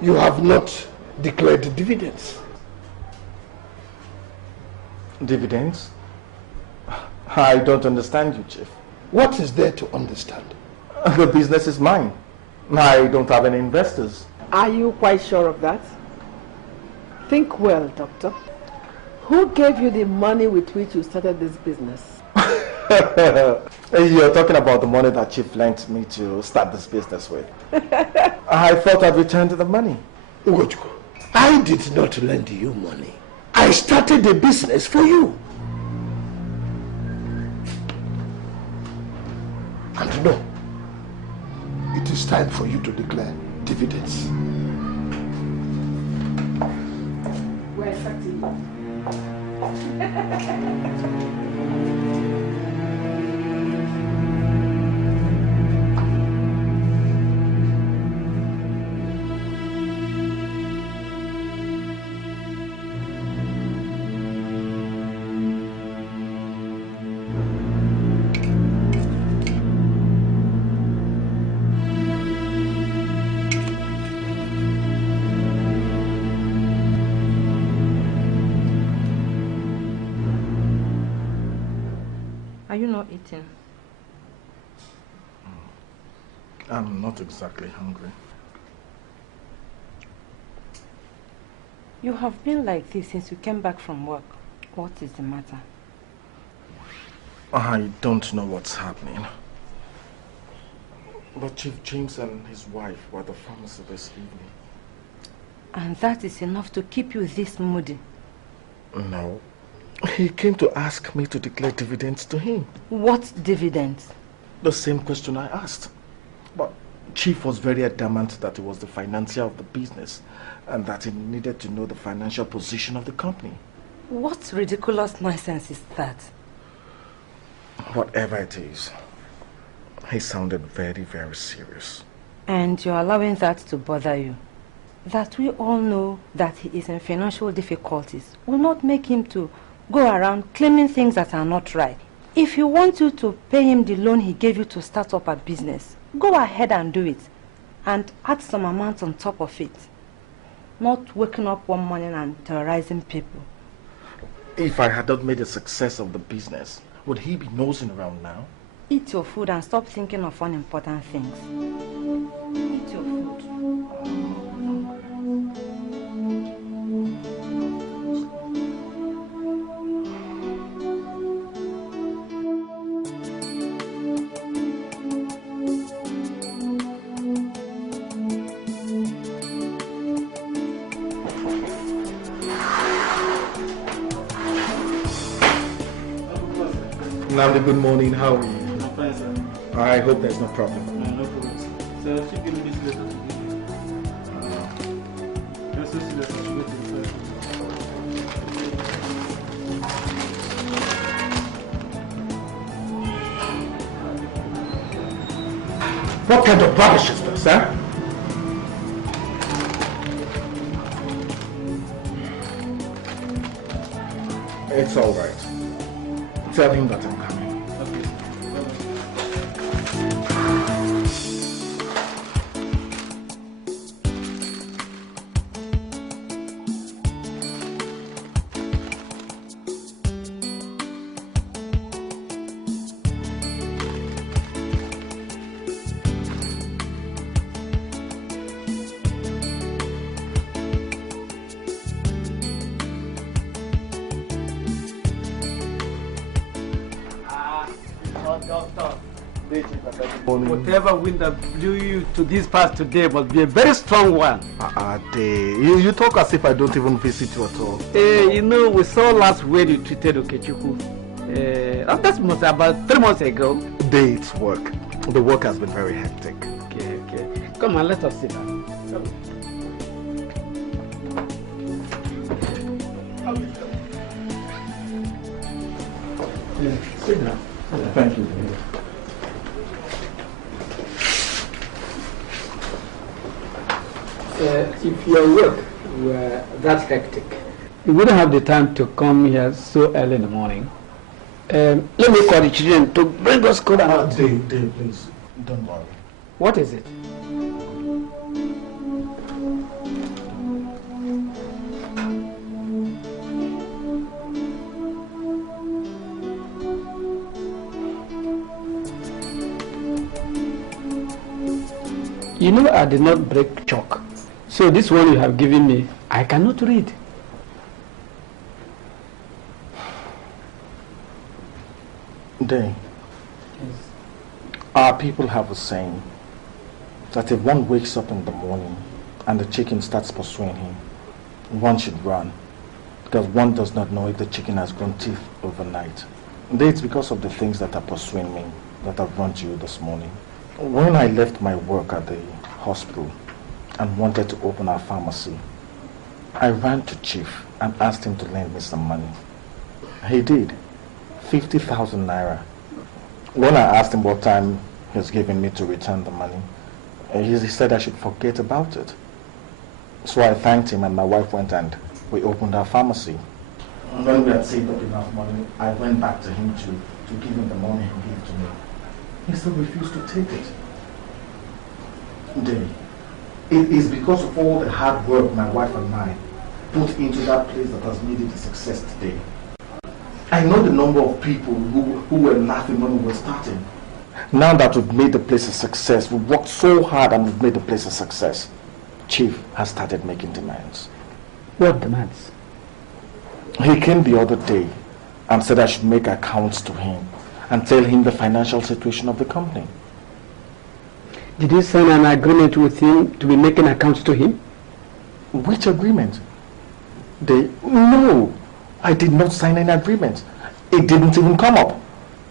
you have not declared dividends. Dividends? I don't understand you, Chief. What is there to understand? The business is mine. I don't have any investors. Are you quite sure of that? Think well, Doctor. Who gave you the money with which you started this business? You're talking about the money that Chief lent me to start this business with. I thought I'd return to the money. Ugochukwu, I did not lend you money. I started the business for you. And no, it is time for you to declare dividends. We're expecting you. Are you not eating? I'm not exactly hungry. You have been like this since you came back from work. What is the matter? I don't know what's happening. But Chief James and his wife were at the pharmacy this evening. And that is enough to keep you this moody? No. He came to ask me to declare dividends to him. What dividends? The same question I asked. But Chief was very adamant that he was the financier of the business and that he needed to know the financial position of the company. What ridiculous nonsense is that? Whatever it is, he sounded very, very serious. And you're allowing that to bother you? That we all know that he is in financial difficulties will not make him to go around claiming things that are not right. If you want you to pay him the loan he gave you to start up a business, go ahead and do it. And add some amount on top of it. Not waking up one morning and terrorizing people. If I had not made a success of the business, would he be nosing around now? Eat your food and stop thinking of unimportant things. Eat your food. Nnamdi, good morning. How are you? I'm fine, sir. I hope there's no problem. No problem. Sir, she gave me this letter to give you. Yes, this letter should go to the first. What kind of rubbish is this, huh? It's all right. Tell him that I'm coming. Whatever wind that blew you to this path today must be a very strong one. You talk as if I don't even visit you at all. You know, we saw last when you treated Okechukwu. That's about 3 months ago. It's work. The work has been very hectic. Okay. Come on, let us sit down. Sit down. Thank you. If your work were that hectic, you wouldn't have the time to come here so early in the morning. Let me call the children to bring us cold and hot. Dave, please, don't worry. What is it? You know, I did not break chalk. So this one you have given me, I cannot read. Day. Yes. Our people have a saying that if one wakes up in the morning and the chicken starts pursuing him, one should run, because one does not know if the chicken has grown teeth overnight. It's because of the things that are pursuing me that I've run to you this morning. When I left my work at the hospital and wanted to open our pharmacy, I ran to Chief and asked him to lend me some money. He did. 50,000 naira. When I asked him what time he was giving me to return the money, he said I should forget about it. So I thanked him and my wife went and we opened our pharmacy. And when we had saved up enough money, I went back to him to give him the money he gave to me. He still refused to take it. Day, it is because of all the hard work my wife and I put into that place that has made it a success today. I know the number of people who were laughing when we were starting. Now that we've made the place a success, we've worked so hard and we've made the place a success, Chief has started making demands. What demands? He came the other day and said I should make accounts to him and tell him the financial situation of the company. Did you sign an agreement with him to be making accounts to him? Which agreement? No, I did not sign any agreement. It didn't even come up.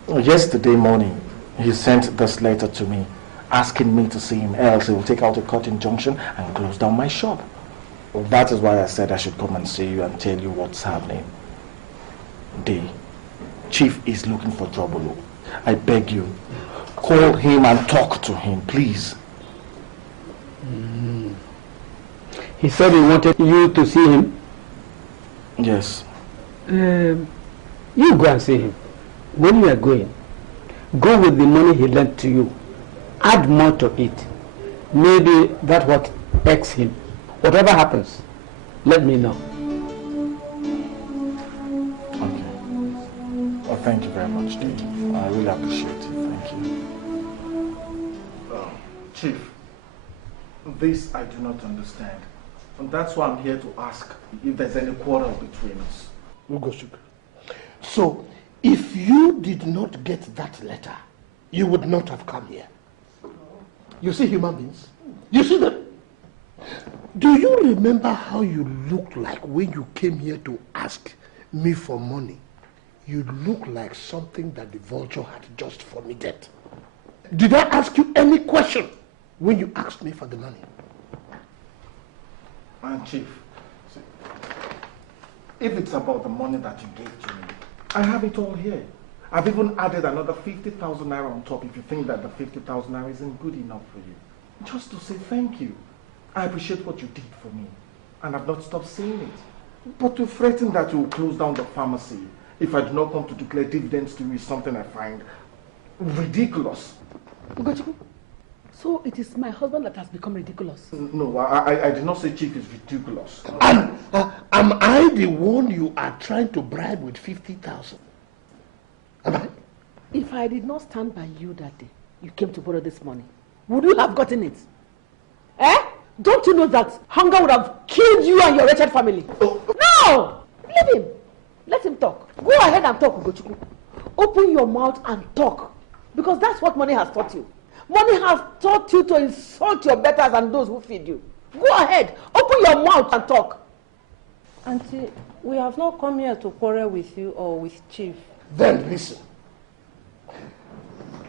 Yesterday morning, he sent this letter to me, asking me to see him, else he will take out a court injunction and close down my shop. Well, that is why I said I should come and see you and tell you what's happening. The chief is looking for trouble. I beg you, call him and talk to him, please. He said he wanted you to see him? Yes. You go and see him. When you are going, go with the money he lent to you. Add more to it. Maybe that's what irks him. Whatever happens, let me know. Okay. Well, thank you very much, Dave. I really appreciate it. Thank you. Chief, this I do not understand. And that's why I'm here to ask if there's any quarrel between us. Ugochukwu. So, if you did not get that letter, you would not have come here. You see human beings? You see them? Do you remember how you looked like when you came here to ask me for money? You look like something that the vulture had just vomited. Did I ask you any question when you asked me for the money? And Chief, see, if it's about the money that you gave to me, I have it all here. I've even added another 50,000 naira on top if you think that the 50,000 naira isn't good enough for you. Just to say thank you. I appreciate what you did for me, and I've not stopped saying it. But to threaten that you will close down the pharmacy if I do not come to declare dividends to you is something I find ridiculous. Ugochukwu, so it is my husband that has become ridiculous? No, I did not say Chief is ridiculous. And am I the one you are trying to bribe with 50,000? Am I? If I did not stand by you that day, you came to borrow this money, would you have gotten it? Eh? Don't you know that hunger would have killed you and your wretched family? No! Leave him. Let him talk. Go ahead and talk, Ugochukwu. Open your mouth and talk. Because that's what money has taught you. Money has taught you to insult your betters and those who feed you. Go ahead. Open your mouth and talk. Auntie, we have not come here to quarrel with you or with Chief. Then listen.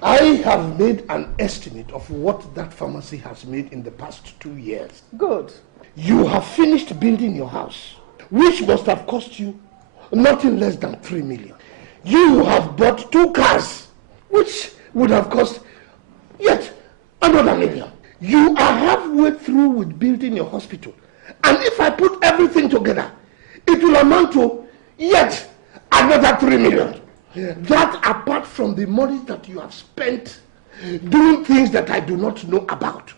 I have made an estimate of what that pharmacy has made in the past 2 years. Good. You have finished building your house, which must have cost you nothing less than 3 million. You have bought 2 cars, which would have cost yet another million. You are halfway through with building your hospital. And if I put everything together, it will amount to yet another 3 million. That apart from the money that you have spent doing things that I do not know about.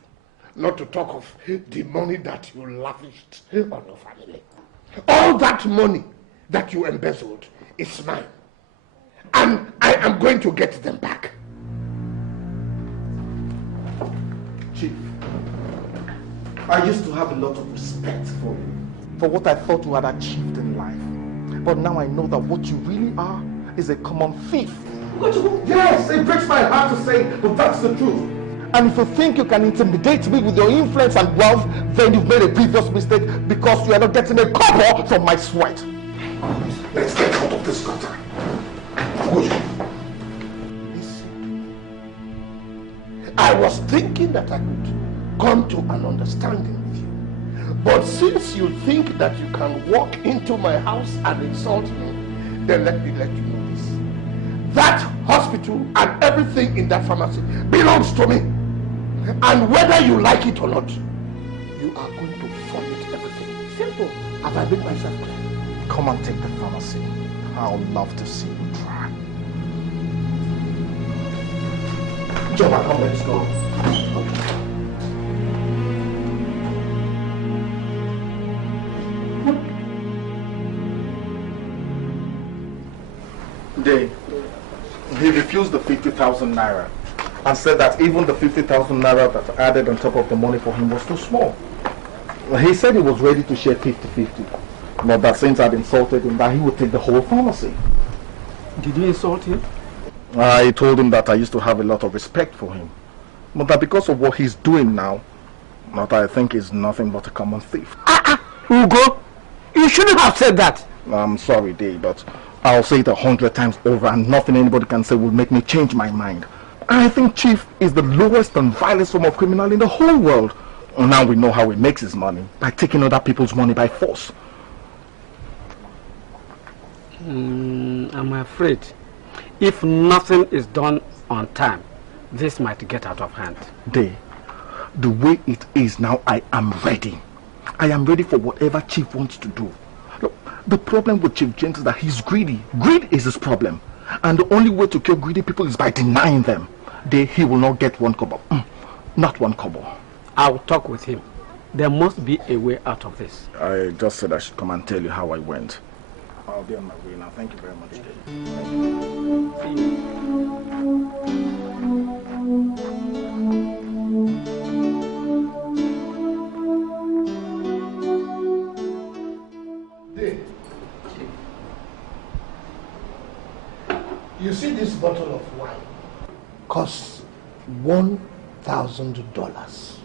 Not to talk of the money that you lavished on your family. All that money that you embezzled is mine. And I am going to get them back. Chief, I used to have a lot of respect for you, for what I thought you had achieved in life. But now I know that what you really are is a common thief. Yes, it breaks my heart to say it, but that's the truth. And if you think you can intimidate me with your influence and wealth, then you've made a grievous mistake because you are not getting a copper from my sweat. Let's get out of this gutter. I was thinking that I could come to an understanding with you. But since you think that you can walk into my house and insult me, then let me let you know this. That hospital and everything in that pharmacy belongs to me. And whether you like it or not, you are going to forfeit everything. Simple. Have I made myself clear? Come and take the pharmacy. I would love to see you try. Joma, come, let's go. Okay. He refused the 50,000 naira and said that even the 50,000 naira that I added on top of the money for him was too small. He said he was ready to share 50-50. But that since I'd insulted him, that he would take the whole pharmacy. Did you insult him? I told him that I used to have a lot of respect for him But that because of what he's doing now, not I think he's nothing but a common thief. Ugo, you shouldn't have said that. I'm sorry, Dave, but I'll say it 100 times over and nothing anybody can say will make me change my mind. I think Chief is the lowest and vilest form of criminal in the whole world. Now we know how he makes his money, by taking other people's money by force. I'm afraid if nothing is done on time, this might get out of hand. Dave, the way it is now, I am ready. I am ready for whatever Chief wants to do. Look, the problem with Chief James is that he's greedy. Greed is his problem. And the only way to cure greedy people is by denying them. He will not get one kobo. Not one kobo. I'll talk with him. There must be a way out of this. I just said I should come and tell you how I went. I'll be on my way now. Thank you very much, Dave. You see this bottle of wine costs $1,000.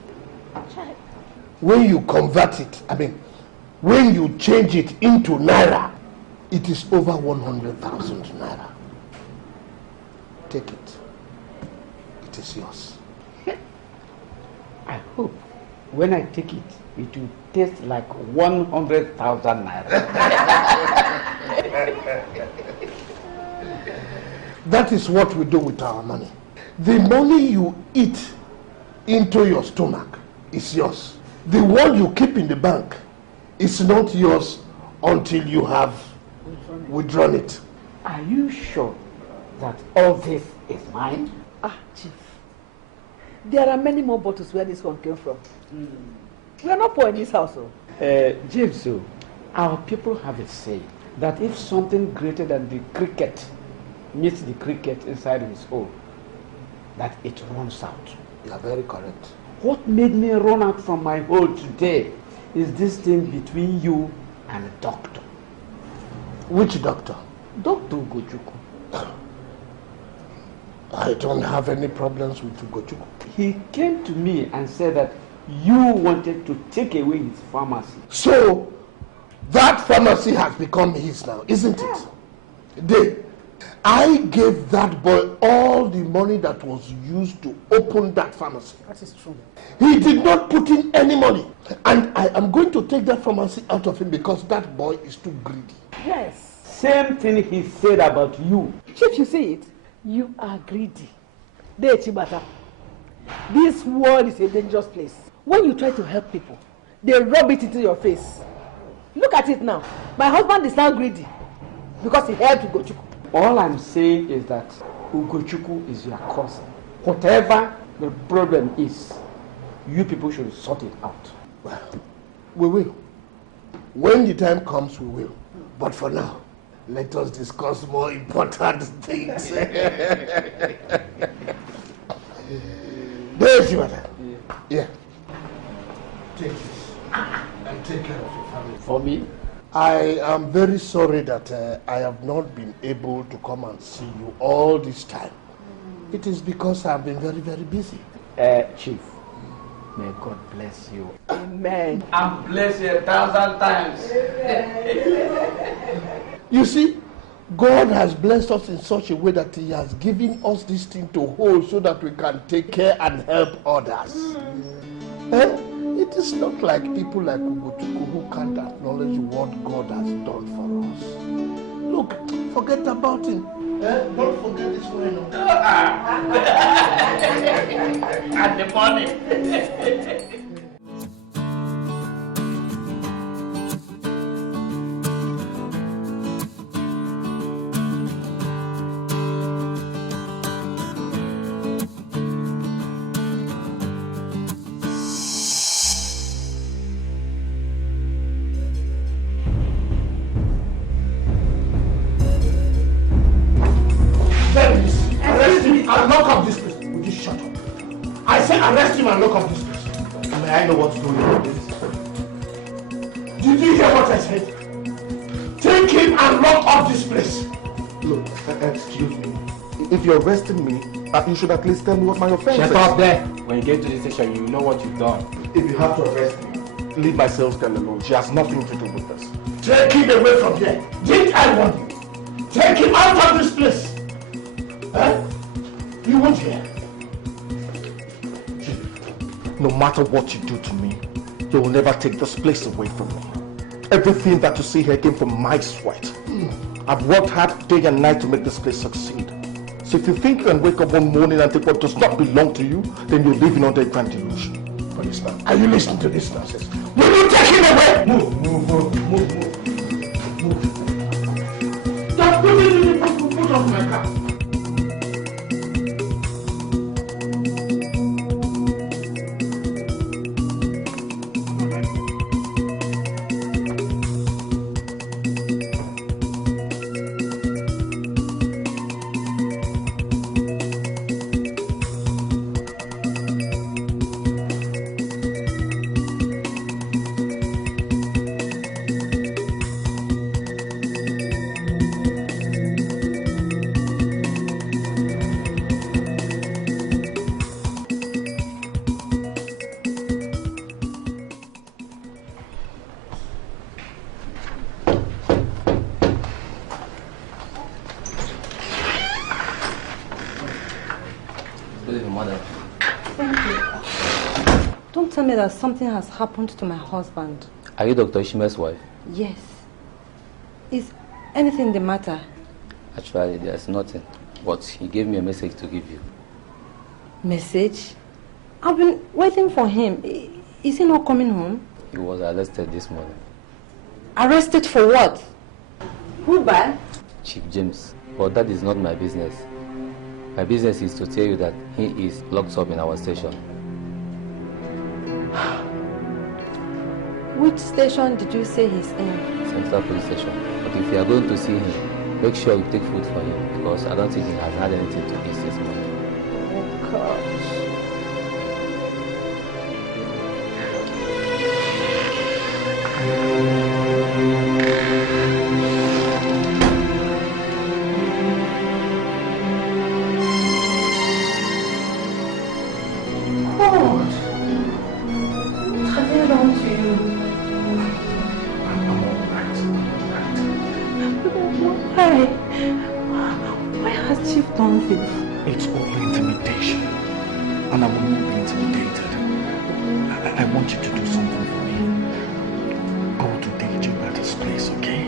When you convert it, when you change it into naira, it is over 100,000 naira. Take it. It is yours. I hope when I take it, it will taste like 100,000 naira. That is what we do with our money. The money you eat into your stomach is yours. The one you keep in the bank is not yours until you have withdrawn it. Are you sure that all this is mine? Chief, there are many more bottles where this one came from. We are not poor in this house. James, our people have a saying that if something greater than the cricket meets the cricket inside his hole, that it runs out. You are very correct. What made me run out from my hole today is this thing between you and the doctor. Which doctor? Dr. Ugochukwu. I don't have any problems with Ugochukwu. He came to me and said that you wanted to take away his pharmacy. So, that pharmacy has become his now, isn't it? Dave, I gave that boy all the money that was used to open that pharmacy. That is true. He did not put in any money. And I am going to take that pharmacy out of him because that boy is too greedy. Yes. Same thing he said about you. Chief, you see it? You are greedy. This world is a dangerous place. When you try to help people, they rub it into your face. Look at it now. My husband is now greedy because he helped Ugochukwu. All I'm saying is that Ugochukwu is your cousin. Whatever the problem is, you people should sort it out. Well, we will. When the time comes, we will. But for now, let us discuss more important things. There's your mother. Yeah. Take this and take care of your family. For me? I am very sorry that I have not been able to come and see you all this time. It is because I have been very, very busy. Chief, may God bless you. Amen. And bless you 1,000 times. You see, God has blessed us in such a way that He has given us this thing to hold so that we can take care and help others. It is not like people like Ugochukwu who can't acknowledge what God has done for us. Look, forget about him. Don't forget this one. And the money. Arrest him and lock up this place. Would you shut up? I said arrest him and lock up this place. May I know what's going on with this? Did you hear what I said? Take him and lock up this place. Look, excuse me. If you're arresting me, You should at least tell me what my offense is. Shut up there. When you get to the station, you know what you've done. If you have to arrest me, leave my sales girl alone. She has nothing to do with this. Take him away from here. Didn't I want you? Take him out of this place. Huh? You won't hear. No matter what you do to me, you will never take this place away from me. Everything that you see here came from my sweat. I've worked hard day and night to make this place succeed. So if you think you can wake up one morning and take what does not belong to you, then you're living under a grand delusion. Policeman, are you listening to this nonsense? Will you take him away? Move. Just put off my car. Tell me that something has happened to my husband. Are you Dr. Ishime's wife? Yes. Is anything the matter? Actually, there's nothing. But he gave me a message to give you. Message? I've been waiting for him. Is he not coming home? He was arrested this morning. Arrested for what? Who by? Chief James. But that is not my business. My business is to tell you that he is locked up in our station. Which station did you say he's in? Central Police Station. But if you are going to see him, make sure you take food for him, because I don't think he has had anything to eat this morning. Oh gosh. It's all intimidation, and I will not be intimidated. I want you to do something for me. Go to Deji at his place, okay?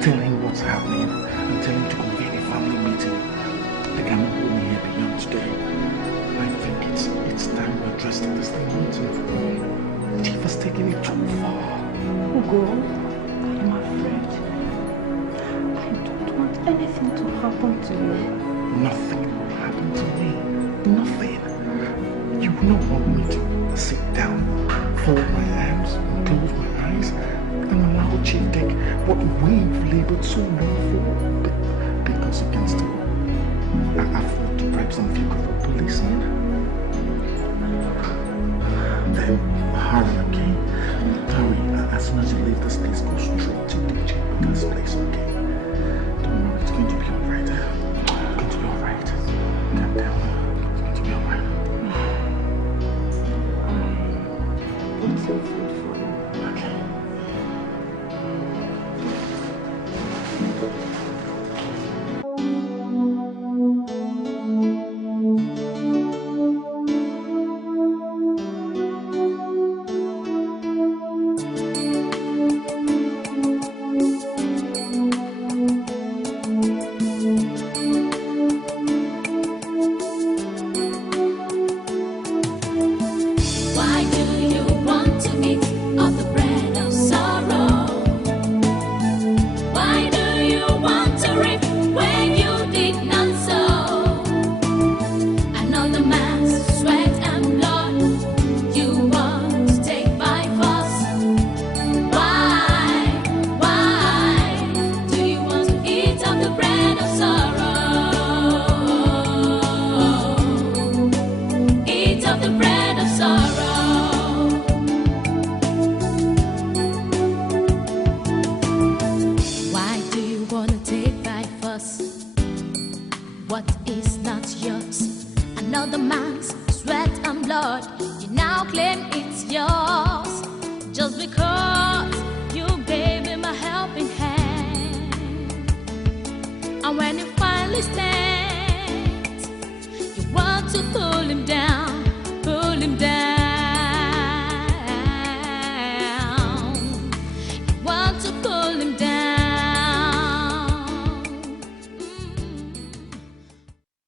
Tell him what's happening and tell him to convene a family meeting. They cannot hold me here beyond today. I think it's time we address this thing once and for all. Chief has taken it too far. Ugo, I'm afraid. I don't want anything to happen to you. Nothing will happen to me. Nothing. You will not want me to sit down, fold my arms, and close my eyes, and allow Chief take what we've labored so long for. Because against him, I've fought to bribe some few of the policemen. Then hurry, okay? Hurry. As soon as you leave this place, go straight to DJ Butler's place, okay? Don't worry, it's going to be alright. Calm down. It's going to be alright. Put some food for you. Okay. Why do you want to meet not yours. Another man's sweat and blood, you now claim it's yours. Just because you gave him a helping hand. And when you finally stand